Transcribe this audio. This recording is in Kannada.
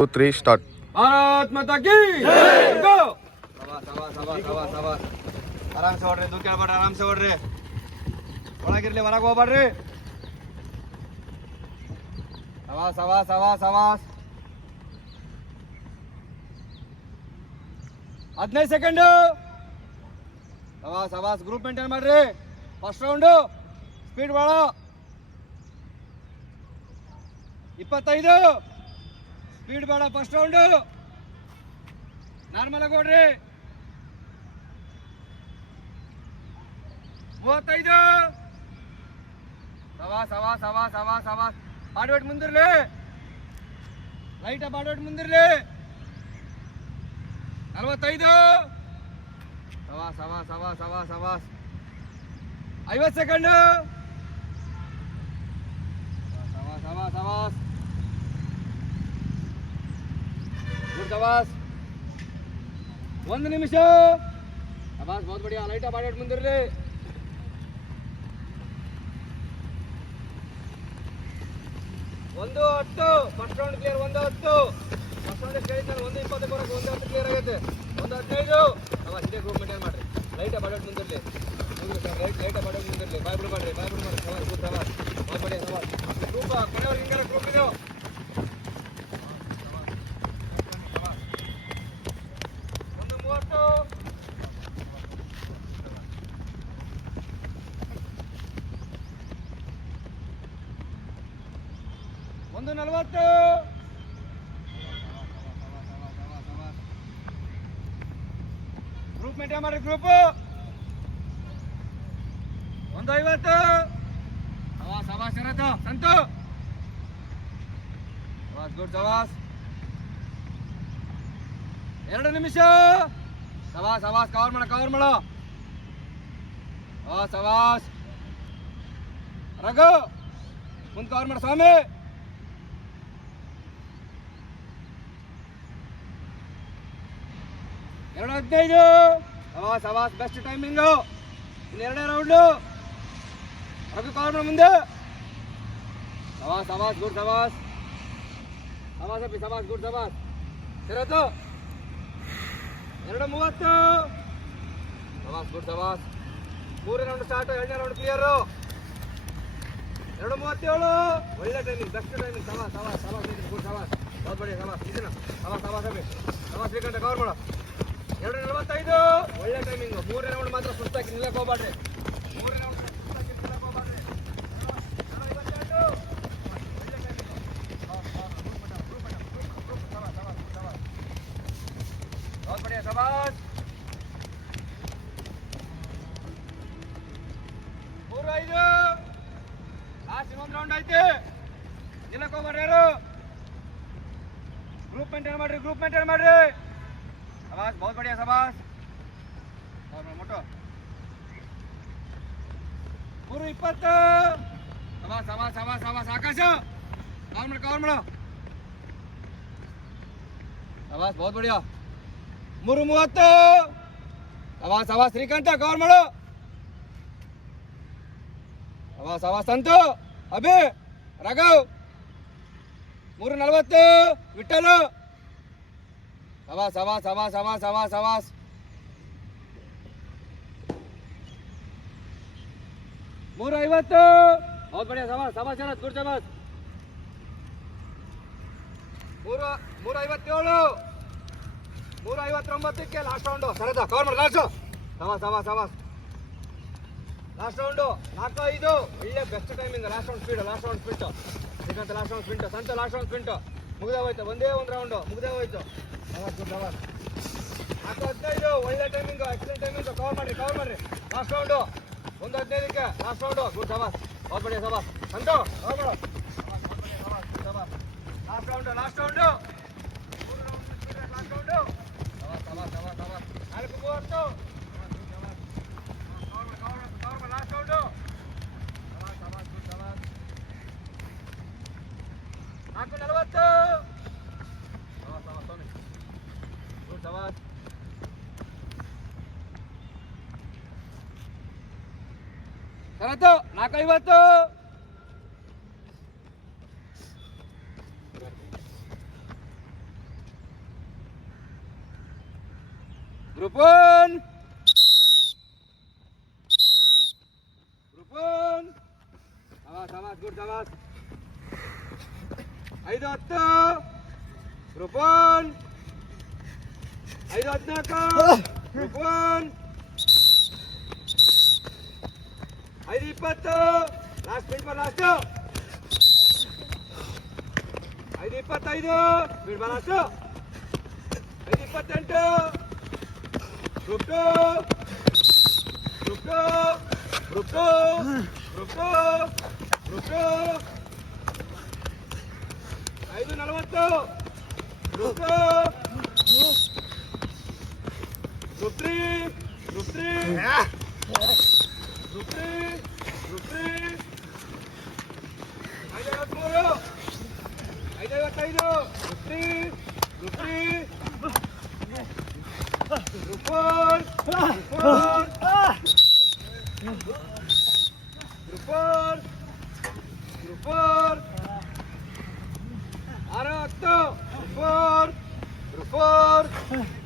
2, 3 ಸ್ಟಾರ್ಟ್. ಭಾರತ್ ಮಾತಾ ಕಿ ಗೋ. ಸವಾಸ್ ಆರಾಮ್ಸೆ ಹೊಡ್ರಿ, ದುಃಖ ಹೇಳ್ಬೇಡ್ರಿ, ಆರಾಮ್ಸೆ ಹೊಡ್ರಿ. ಒಳಗಿರ್ಲಿ, ಹೊರಗೆ ಹೋಗ್ಬೇಡ್ರಿ. ಸವಾಸ್ 15 ಸೆಕೆಂಡು. ಸವಾಸ್ ಗ್ರೂಪ್ ಮೇಂಟೈನ್ ಮಾಡ್ರಿ. ಫಸ್ಟ್ ರೌಂಡು ಸ್ಪೀಡ್ ಭಾಳ. 25 ಸ್ಪೀಡ್ ಬೇಡ. ಫಸ್ಟ್ ರೌಂಡು ನಾರ್ಮಲ್ ಆಗಿ ಓಡ್ರಿ. 35 ಸವಾಸ್ ಬಾಡ್ವೇಟ್ ಮುಂದಿರ್ಲಿ. Light bodyweight ಮುಂದಿರ್ಲಿ. 45 ಸವಾಸ್ 50 ಸೆಕೆಂಡು. ಸವಾಸ್ ಸವಾಸ್ 1 ನಿಮಿಷ. ಸವಾಸ್ ಬಹುತ್ ಬಡಿಯಾ. ಲೈಟ್ ಬಾಡ್ವೇಟ್ ಮುಂದಿರ್ಲಿ. 1:10 first round clear. 1:10 first round ಕೇಳಿದ್ದಾನೆ. 1:20 ಬರೋಕೆ 1:10 ಕ್ಲಿಯರ್ ಆಗುತ್ತೆ. 1:15 ಸವಾಸ್ ಇದೇ ಗ್ರೂಪ್ ಮೇಂಟೈನ್ ಮಾಡ್ರಿ. ಲೈಟ್ ಬಾಡ್ವೇಟ್ ಮುಂದಿರ್ಲಿ. ಲೈಟ್ ಬಾಡ್ವೇಟ್ ಮುಂದಿರ್ಲಿ. ಬಾಯ್ ಬಿಡು ಮಾಡ್ರಿ. ಸವಾಸ್ ಗುಡ್. ಸವಾಸ್ ಬಹುತ್ ಬಡಿಯಾ. ಸವಾಸ್ ಗ್ರೂಪ್ ಕೊನೆಯವ್ರಿಗೆ ಹಿಂಗಾರ ಗ್ರೂಪ್ ಇದು. 1:30 1:40 ಗ್ರೂಪ್ ಮೇಂಟೈನ್ ಮಾಡ್ರಿ. ಗ್ರೂಪ್ 1:50 ಸವಾಸ್ ಇರತ್ತ. ಸಂತು ಸವಾಸ್ ಗುಡ್. ಸವಾಸ್ 2 ನಿಮಿಷ. ಸವಾಸ್ ಕವರ್ ಮಾಡ. ಸವಾಸ್ ರಘು ಮುಂದೆ ಕವರ್ ಮಾಡ. ಸ್ವಾಮಿ 2:15 ಸವಾಸ್ ಬೆಸ್ಟ್ ಟೈಮಿಂಗು. ಇನ್ನು 2 ರೌಂಡು. ರಘು ಕವರ್ ಮಾಡ ಮುಂದೆ. ಸವಾಸ್ ಗುಡ್. ಸವಾಸ್ ಗುಡ್. ಸವಾಸ್ ಸಿರತ್ತು 2:30 ಸವಾಸ್ ಗುಡ್. ಸವಾಸ್ 3ನೇ ರೌಂಡ್ ಸ್ಟಾರ್ಟ್. 2ನೇ ರೌಂಡ್ ಕ್ಲಿಯರು. 2:37 ಒಳ್ಳೆ ಟೈಮಿಂಗ್, ಬೆಸ್ಟ್ ಟೈಮಿಂಗ್. ಸವಾಸ್ ಗುಡ್. ಸವಾಸ್ ಬಹುತ್ ಬಡಿಯಾ. ಸವಾಸ್ ಇದನ್ನ ಸವಾಸ್ ಶ್ರೀಕಂಠ ಕವರ್ ಮಾಡ. 2:45 ಒಳ್ಳೆ ಟೈಮಿಂಗು. 3ನೇ ರೌಂಡ್ ಮಾತ್ರ ಸುಸ್ತಾಗಿ ನಿಲ್ಲಕ್ಕೆ ಹೋಗ್ಬೇಡ್ರಿ. 3ನೇ ರೌಂಡ್ ಸುಸ್ತಾಗಿ ನಿಲ್ಲಕ್ಕೆ ಹೋಗ್ಬೇಡ್ರಿ. 2:52 ಒಳ್ಳೆ ಟೈಮಿಂಗು. ಬಹುತ್ ಬಡಿಯಾ. ಸವಾಸ್ 3:05 ಲಾಸ್ಟ್ ಇನ್ನೊಂದು ರೌಂಡ್ ಐತಿ. ನಿಲ್ಲಕ್ಕೆ ಹೋಗ್ಬೇಡ್ರಿ ಯಾರು. ಗ್ರೂಪ್ ಮೇಂಟೈನ್ ಮಾಡ್ರಿ. ಸವಾಸ್ ಬಹುತ್ ಬಡಿಯಾ. ಸವಾಸ್ ಮೊಟ್ಟೋ 3:20 ಸವಾಸ್ ಆಕಾಶ ಕವರ್ ಮಾಡು. ಸವಾಸ್ ಬಹುತ್ ಬಡಿಯಾ. 3:30 ಸವಾಸ್ ಶ್ರೀಕಾಂತ ಕವರ್ ಮಾಡು. ಸವಾಸ್ ಸಂತು ಅಭಿ ರಾಘವ್. 3:40 ವಿಠಲು. ಸವಾಸ್ 3:50 ಬಹುತ್ ಬಡಿಯಾ. ಸವಾಸ್ ಶರತ್ ಗುಡ್. ಸವಾಸ್ 3:59 ಲಾಸ್ಟ್ ರೌಂಡು. ಸರದ ಕವರ್ ಮಾಡಿ. ಸವಾಸ್ ಲಾಸ್ಟ್ ರೌಂಡು 4:05 ಒಳ್ಳೆ best timing. Last round speed. Srikanth last round sprint. Santa last round ಸ್ಪಿಂಟು. ಮುಗ್ದೇ ಹೋಯ್ತು. ಒಂದೇ ಒಂದು ರೌಂಡು ಮುಗ್ದೇ ಹೋಯ್ತು. ಸವಾಸ್ ಗುಡ್. ಸವಾಸ್ 4:15 ಒಳ್ಳೆ ಟೈಮಿಂಗು, ಎಕ್ಸಲೆಂಟ್ ಟೈಮಿಂಗು. ಕವರ್ ಮಾಡ್ರಿ. Last round 1:15 last round good. ಸವಾಸ್ ಬಹುತ್ ಬಡಿಯಾ. ಸವಾಸ್ ಸಂತು ಕವರ್ ಮಾಡು. ಸವಾಸ್ last round 3 round speed. Last round ಸವಾಸ್ 4:30 ಲಾಸ್ಟ್ ರೌಂಡು. ಸವಾಸ್ ಗುಡ್. ಸವಾಸ್ 4:40 ಗುಡ್. ಸವಾಸ್ ಶರತ್ತು 4:50 4:50 ಗ್ರೂಪ್ 1 ಗುಡ್ ಸವಾಸ್ 5-10 ಗ್ರೂಪ್ 1 5-14 ಗ್ರೂಪ್ 1 5-20 ಲಾಸ್ಟ್ ಸ್ಪೀಡ್ ಬರ್ ಲಾಸ್ಟ್ 5-25 ಸ್ಪೀಡ್ ಬರ್ last 5-28 group 2 group 2 group 2 group 2 group 2 5-40 group 2 group 3 group 3 group 3 group 3 5-53 5-55 group 3 group 3 group 4 group 4 group 4 6-10 group 4 group 4